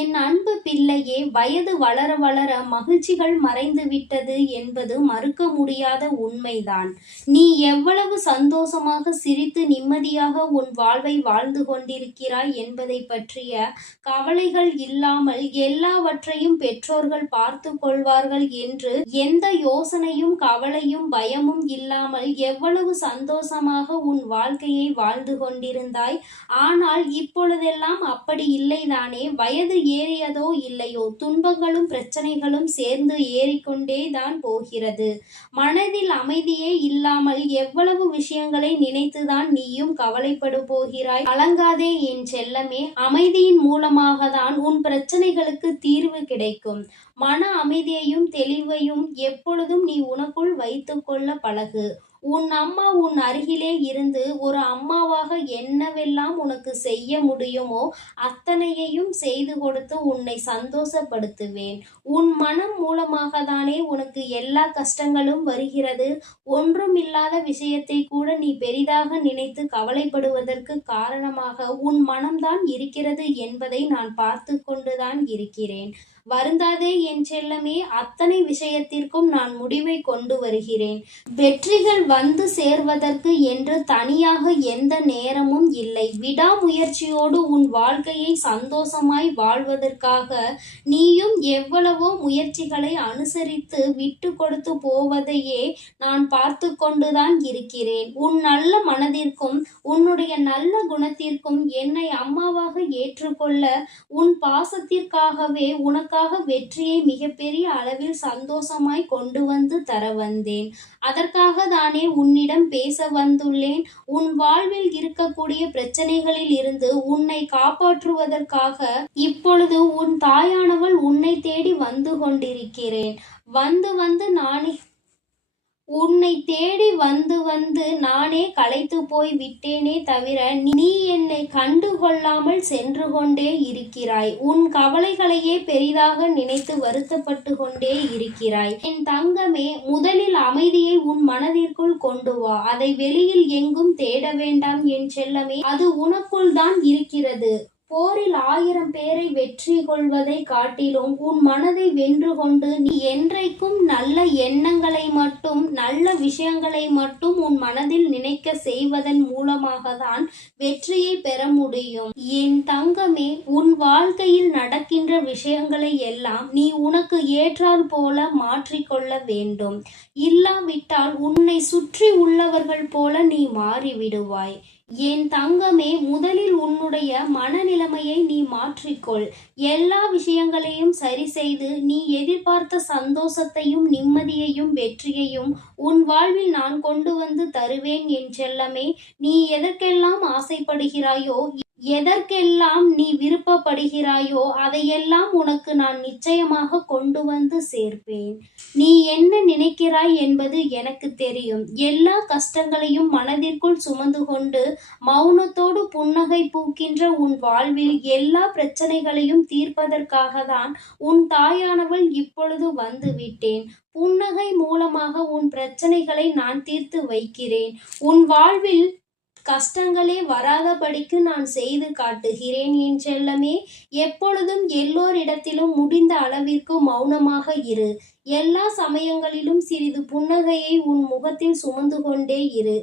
என் அன்பு பிள்ளையே வயது வளர வளர மகிழ்ச்சிகள் மறைந்து விட்டது என்பது மறுக்க முடியாத உண்மைதான். நீ எவ்வளவு சந்தோஷமாக சிரித்து நிம்மதியாக உன் வாழ்வை வாழ்ந்து கொண்டிருக்கிறாய் என்பதை பற்றிய கவலைகள் இல்லாமல் எல்லாவற்றையும் பெற்றோர்கள் பார்த்து கொள்வார்கள் என்று எந்த யோசனையும் கவலையும் பயமும் இல்லாமல் எவ்வளவு சந்தோஷமாக உன் வாழ்க்கையை வாழ்ந்து கொண்டிருந்தாய். ஆனால் இப்பொழுதெல்லாம் அப்படி இல்லைதானே. வயது ஏறியதோ இல்லையோ துன்பங்களும் பிரச்சனைகளும் சேர்ந்து ஏறிக்கொண்டே தான் போகிறது. மனதில் அமைதியே இல்லாமல் எவ்வளவு விஷயங்களை நினைத்துதான் நீயும் கவலைப்படு போகிறாய். கலங்காதே என் செல்லமே அமைதியின் மூலமாக தான் உன் பிரச்சனைகளுக்கு தீர்வு கிடைக்கும். மன அமைதியையும் தெளிவையும் எப்பொழுதும் நீ உனக்குள் வைத்துக்கொள்ள பழகு. உன் அம்மா உன் அருகிலே இருந்து ஒரு அம்மாவாக என்னவெல்லாம் உனக்கு செய்ய முடியுமோ அத்தனையையும் செய்து கொடுத்து உன்னை சந்தோஷப்படுத்துவேன். உன் மனம் மூலமாக தானே உனக்கு எல்லா கஷ்டங்களும் வருகிறது. ஒன்றும் இல்லாத விஷயத்தை கூட நீ பெரிதாக நினைத்து கவலைப்படுவதற்கு காரணமாக உன் மனம்தான் இருக்கிறது என்பதை நான் பார்த்து கொண்டுதான் இருக்கிறேன். வருந்தாதே என் செல்லமே அத்தனை விஷயத்திற்கும் நான் முடிவை கொண்டு வருகிறேன். வெற்றிகள் வந்து சேர்வதற்கு என்று தனியாக எந்த நேரமும் இல்லை. விடாமுயற்சியோடு உன் வாழ்க்கையை சந்தோஷமாய் வாழ்வதற்காக நீயும் எவ்வளவோ முயற்சிகளை அனுசரித்து விட்டு கொடுத்து போவதையே நான் பார்த்து கொண்டுதான் இருக்கிறேன். உன் நல்ல மனதிற்கும் உன்னுடைய நல்ல குணத்திற்கும் என்னை அம்மாவாக ஏற்றுக்கொள்ள உன் பாசத்திற்காகவே உனக்கு உனக்காக வெற்றியை மிகப்பெரிய அளவில் சந்தோஷமாய் கொண்டு வந்து தர வந்தேன். அதற்காக தானே உன்னிடம் பேச வந்துள்ளேன். உன் வாழ்வில் இருக்கக்கூடிய பிரச்சனைகளில் இருந்து உன்னை காப்பாற்றுவதற்காக இப்பொழுது உன் தாயானவள் உன்னை தேடி வந்து கொண்டிருக்கிறேன். வந்து வந்து நானே உன்னை தேடி வந்து வந்து நானே களைத்து போய் விட்டேனே தவிர நீ என்னை கண்டுகொள்ளாமல் சென்று கொண்டே இருக்கிறாய். உன் கவலைகளையே பெரிதாக நினைத்து வருத்தப்பட்டு கொண்டே இருக்கிறாய். என் தங்கமே முதலில் அமைதியை உன் மனதிற்குள் கொண்டு வா. அதை வெளியில் எங்கும் தேட வேண்டாம் என் செல்லமே. அது உனக்குள் தான் இருக்கிறது. போரில் ஆயிரம் பேரை வெற்றி கொள்வதை காட்டிலும் உன் மனதை வென்று கொண்டு நீ என்றைக்கும் நல்ல எண்ணங்களை மட்டும் நல்ல விஷயங்களை மட்டும் உன் மனதில் நினைக்க செய்வதன் மூலமாக தான் வெற்றியை பெற முடியும். என் தங்கமே உன் வாழ்க்கையில் நடக்கின்ற விஷயங்களை எல்லாம் நீ உனக்கு ஏற்றால் போல மாற்றிக்கொள்ள வேண்டும். இல்லாவிட்டால் உன்னை சுற்றி உள்ளவர்கள் போல நீ மாறிவிடுவாய். என் தங்கமே முதலில் உன்னுடைய மனநிலைமையை நீ மாற்றிக்கொள். எல்லா விஷயங்களையும் சரி செய்து நீ எதிர்பார்த்த சந்தோஷத்தையும் நிம்மதியையும் வெற்றியையும் உன் வாழ்வில் நான் கொண்டு வந்து தருவேன் என் செல்லமே. நீ எதற்கெல்லாம் ஆசைப்படுகிறாயோ எதற்கெல்லாம் நீ விருப்பப்படுகிறாயோ அதையெல்லாம் உனக்கு நான் நிச்சயமாக கொண்டு வந்து சேர்ப்பேன். நீ என்ன நினைக்கிறாய் என்பது எனக்கு தெரியும். எல்லா கஷ்டங்களையும் மனதிற்குள் சுமந்து கொண்டு மௌனத்தோடு புன்னகை பூக்கின்ற உன் வாழ்வில் எல்லா பிரச்சனைகளையும் தீர்ப்பதற்காக தான் உன் தாயானவள் இப்பொழுது வந்து விட்டேன் புன்னகை மூலமாக உன் பிரச்சனைகளை நான் தீர்த்து வைக்கிறேன். உன் வாழ்வில் கஷ்டங்களே வராதபடிக்கு நான் செய்து காட்டுகிறேன் என் செல்லமே எப்பொழுதும் எல்லோரிடத்திலும் முடிந்த அளவிற்கு மௌனமாக இரு. எல்லா சமயங்களிலும் சிறிது புன்னகையை உன் முகத்தில் சுமந்து கொண்டே இரு.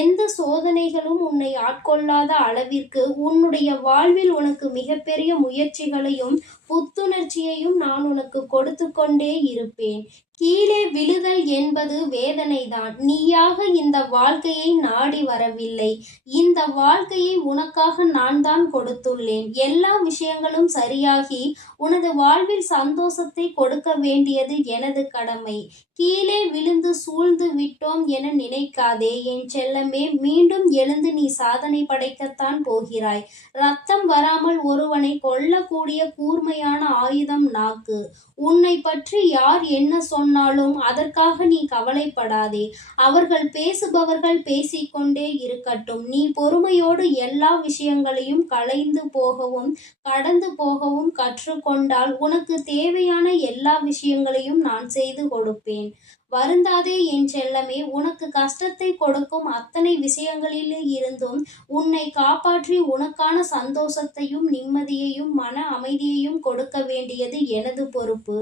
எந்த சோதனைகளும் உன்னை ஆட்கொள்ளாத அளவிற்கு உன்னுடைய வாழ்வில் உனக்கு மிகப்பெரிய முயற்சிகளையும் புத்துணர்ச்சியையும் நான் உனக்கு கொடுத்து கொண்டே இருப்பேன். கீழே விழுதல் என்பது வேதனைதான். நீயாக இந்த வாழ்க்கையை நாடி வரவில்லை. இந்த வாழ்க்கையை உனக்காக நான் தான் கொடுத்துள்ளேன். எல்லா விஷயங்களும் சரியாகி உனது வாழ்வில் சந்தோஷத்தை கொடுக்க வேண்டியது எனது கடமை. கீழே விழுந்து சூழ்ந்து விட்டோம் என நினைக்காதே. என் செல்லமே மீண்டும் எழுந்து நீ சாதனை படைக்கத்தான் போகிறாய். ரத்தம் வராமல் ஒருவனை கொல்லக்கூடிய கூர்மையான ஆயுதம் நாக்கு. உன்னை பற்றி யார் என்ன சொன்னாலும் அதற்காக நீ கவலைப்படாதே. அவர்கள் பேசுபவர்கள் பேசிக்கொண்டே இருக்கட்டும். நீ பொறுமையோடு எல்லா விஷயங்களையும் களைந்து போகவும் கடந்து போகவும் கற்றுக்கொண்டால் உனக்கு தேவையான எல்லா விஷயங்களையும் நான் நான் செய்து கொடுப்பேன். வருந்தாதே என் செல்லமே உனக்கு கஷ்டத்தை கொடுக்கும் அத்தனை விஷயங்களிலே இருந்தும் உன்னை காப்பாற்றி உனக்கான சந்தோஷத்தையும் நிம்மதியையும் மன அமைதியையும் கொடுக்க வேண்டியது எனது பொறுப்பு.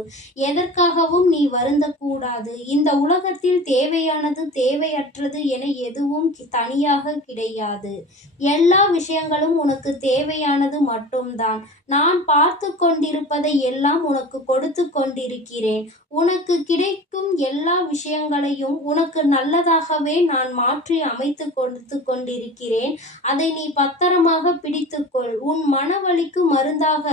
எதற்காகவும் நீ வருந்தக்கூடாது. இந்த உலகத்தில் தேவையானது தேவையற்றது என எதுவும் தனியாக கிடையாது. எல்லா விஷயங்களும் உனக்கு தேவையானது மட்டும்தான். நான் பார்த்து கொண்டிருப்பதை எல்லாம் உனக்கு கொடுத்து கொண்டிருக்கிறேன். உனக்கு கிடைக்கும் எல்லா விஷயங்களையும் உனக்கு நல்லதாகவே நான் மாற்றி அமைத்து கொடுத்து கொண்டிருக்கிறேன். அதை நீ பத்திரமாக பிடித்துக்கொள். உன் மனவழிக்கு மருந்தாக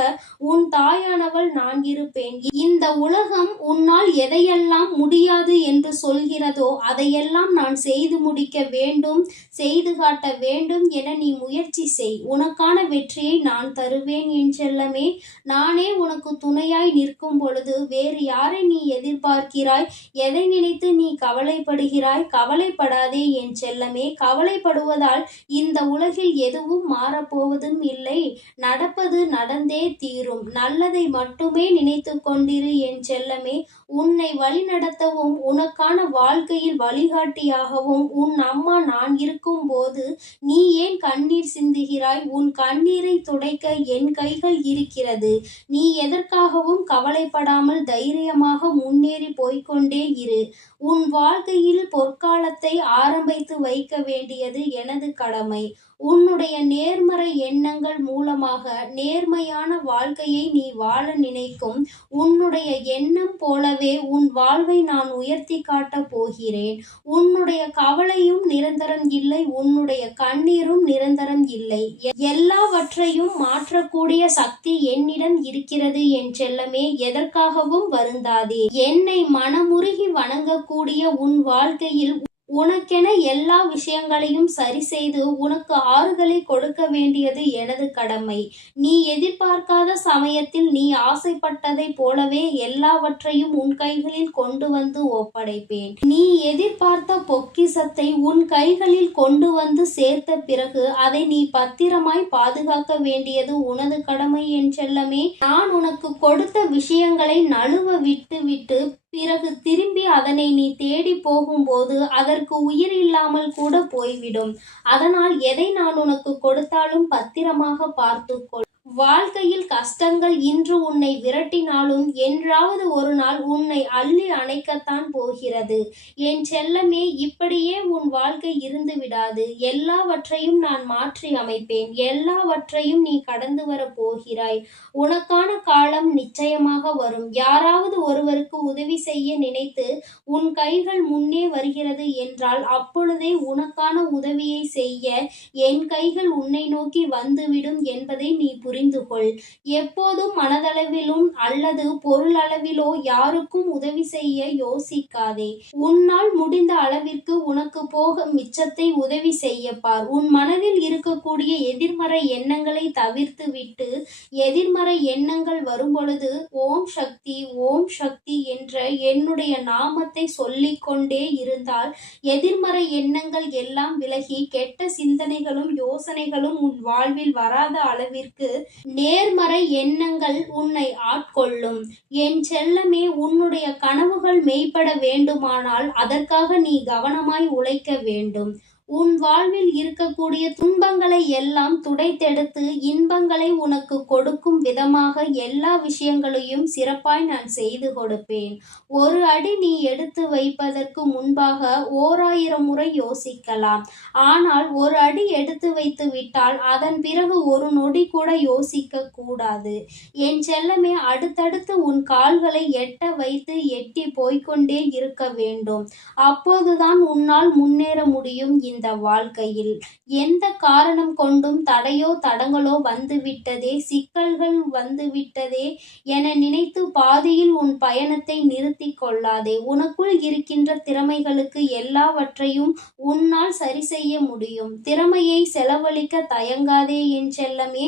உன் தாயானவள் நான் இருப்பேன். இந்த உலகம் உன்னால் எதையெல்லாம் முடியாது என்று சொல்கிறதோ அதையெல்லாம் நான் செய்து முடிக்க வேண்டும் செய்து காட்ட வேண்டும் என நீ முயற்சி செய். உனக்கான வெற்றியை நான் தருவேன் என்றெல்லாமே நானே உனக்கு துணையாய் நிற்கும் பொழுது வேறு யாரை நீ எதிர்பார்க்கிறாய்? எதை நினைத்து நீ கவலைப்படுகிறாய்? கவலைப்படாதே என் செல்லமே. கவலைப்படுவதால் இந்த உலகில் எதுவும் மாறப்போவதும் இல்லை. நடப்பது நடந்தே தீரும். நல்லதை மட்டுமே நினைத்து கொண்டிரு என் செல்லமே. உன்னை வழிநடத்தவும் உனக்கான வாழ்க்கையில் வழிகாட்டியாகவும் உன் அம்மா நான் இருக்கும் போது நீ ஏன் கண்ணீர் சிந்துகிறாய்? உன் கண்ணீரை துடைக்க என் கைகள் இருக்கிறது. நீ எதற்காகவும் கவலைப்படாமல் தைரியமாக முன்னேறி போய்க்கொண்டே இரு. உன் வாழ்க்கையில் பொற்காலத்தை ஆரம்பித்து வைக்க வேண்டியது எனது கடமை. உன்னுடைய நேர்மறை எண்ணங்கள் மூலமாக நேர்மையான வாழ்க்கையை நீ வாழ நினைக்கும். உன்னுடைய எண்ணம் போலவே உன் வாழ்வை நான் உயர்த்தி காட்டப் போகிறேன். உன்னுடைய கவலையும் நிரந்தரம் இல்லை உன்னுடைய கண்ணீரும் நிரந்தரம் இல்லை. எ- எல்லாவற்றையும் மாற்றக்கூடிய சக்தி என்னிடம் இருக்கிறது என் செல்லமே எதற்காகவும் வருந்தாதே. என்னை மனமுருகி வணங்கக்கூடிய உன் வாழ்க்கையில் உனக்கென எல்லா விஷயங்களையும் சரி செய்து உனக்கு ஆறுதலை கொடுக்க வேண்டியது எனது கடமை. நீ எதிர்பார்க்காத சமயத்தில் நீ ஆசைப்பட்டதைப் போலவே எல்லாவற்றையும் உன் கைகளில் கொண்டு வந்து ஒப்படைப்பேன். நீ எதிர்பார்த்த பொக்கிசத்தை உன் கைகளில் கொண்டு வந்து சேர்த்த பிறகு அதை நீ பத்திரமாய் பாதுகாக்க வேண்டியது உனது கடமை என் செல்லமே. நான் உனக்கு கொடுத்த விஷயங்களை நழுவ விட்டு விட்டு பிறகு திரும்பி அதனை நீ தேடி போகும்போது அதற்கு உயிர் இல்லாமல் கூட போய்விடும். அதனால் எதை நான் உனக்கு கொடுத்தாலும் பத்திரமாக பார்த்துக்கொள் வாழ்க்கையில் கஷ்டங்கள் இன்று உன்னை விரட்டினாலும் என்றாவது ஒரு நாள் உன்னை அள்ளி அணைக்கத்தான் போகிறது. என் செல்லமே இப்படியே உன் வாழ்க்கை இருந்து விடாது. எல்லாவற்றையும் நான் மாற்றி அமைப்பேன். எல்லாவற்றையும் நீ கடந்து வர போகிறாய். உனக்கான காலம் நிச்சயமாக வரும். யாராவது ஒருவருக்கு உதவி செய்ய நினைத்து உன் கைகள் முன்னே வருகிறது என்றால் அப்பொழுதே உனக்கான உதவியை செய்ய என் கைகள் உன்னை நோக்கி வந்துவிடும் என்பதை நீ புரிந்து கொள் எப்போதும் மனதளவிலும் அல்லது பொருளளவிலோ யாருக்கும் உதவி செய்ய யோசிக்காதே. உன்னால் முடிந்த அளவிற்கு உனக்கு போக மிச்சத்தை உதவி செய்யப்பார். உன் மனதில் இருக்கக்கூடிய எதிர்மறை எண்ணங்களை தவிர்த்து விட்டு எதிர்மறை எண்ணங்கள் வரும்பொழுது ஓம் சக்தி ஓம் சக்தி என்ற என்னுடைய நாமத்தை சொல்லிக்கொண்டே இருந்தால் எதிர்மறை எண்ணங்கள் எல்லாம் விலகி கெட்ட சிந்தனைகளும் யோசனைகளும் உன் வாழ்வில் வராத அளவிற்கு நேர்மறை எண்ணங்கள் உன்னை ஆட்கொள்ளும். என் செல்லமே உன்னுடைய கனவுகள் மெய்ப்பட வேண்டுமானால் அதற்காக நீ கவனமாய் உழைக்க வேண்டும். உன் வாழ்வில் இருக்கக்கூடிய துன்பங்களை எல்லாம் துடைத்தெடுத்து இன்பங்களை உனக்கு கொடுக்கும் விதமாக எல்லா விஷயங்களையும் சிறப்பாய் நான் செய்து கொடுப்பேன். ஒரு அடி நீ எடுத்து வைப்பதற்கு முன்பாக ஓராயிரம் முறை யோசிக்கலாம். ஆனால் ஒரு அடி எடுத்து வைத்து விட்டால் அதன் பிறகு ஒரு நொடி கூட யோசிக்க கூடாது. என் செல்லமே அடுத்தடுத்து உன் கால்களை எட்ட வைத்து எட்டி போய்க்கொண்டே இருக்க வேண்டும். அப்போதுதான் உன்னால் முன்னேற முடியும். இந்த இந்த வாழ்க்கையில் எந்த காரணம் கொண்டும் தடையோ தடங்களோ வந்துவிட்டதே? சிக்கல்கள் வந்துவிட்டதே என நினைத்து பாதியில் உன் பயணத்தை நிறுத்தி கொள்ளாதே. உனக்குள் இருக்கின்ற திறமைகளுக்கு எல்லாவற்றையும் உன்னால் சரி செய்ய முடியும். திறமையை செலவழிக்க தயங்காதே என் செல்லமே.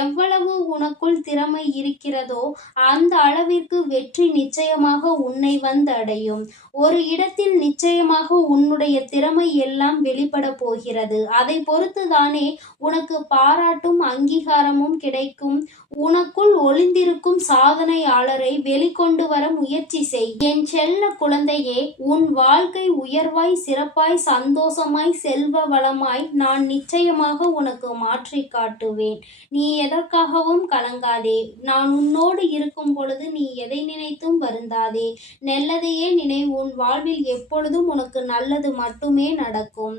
எவ்வளவு உனக்குள் திறமை இருக்கிறதோ அந்த அளவிற்கு வெற்றி நிச்சயமாக உன்னை வந்து அடையும் ஒரு இடத்தில் நிச்சயமாக உன்னுடைய திறமை எல்லாம் வெளிப்பட போகிறது. அதை பொறுத்துதானே உனக்கு பாராட்டும் அங்கீகாரமும் கிடைக்கும். உனக்குள் ஒளிந்திருக்கும் சாதனையாளரை வெளிக்கொண்டு வர முயற்சி செய். என் செல்ல குழந்தையே உன் வாழ்க்கை உயர்வாய் சிறப்பாய் சந்தோஷமாய் செல்வ வளமாய் நான் நிச்சயமாக உனக்கு மாற்றி காட்டுவேன். நீ எதற்காகவும் கலங்காதே. நான் உன்னோடு இருக்கும் பொழுது நீ எதை நினைத்தும் வருந்தாதே. நல்லதையே நினை. உன் வாழ்வில் எப்பொழுதும் உனக்கு நல்லது மட்டுமே நடக்கும்.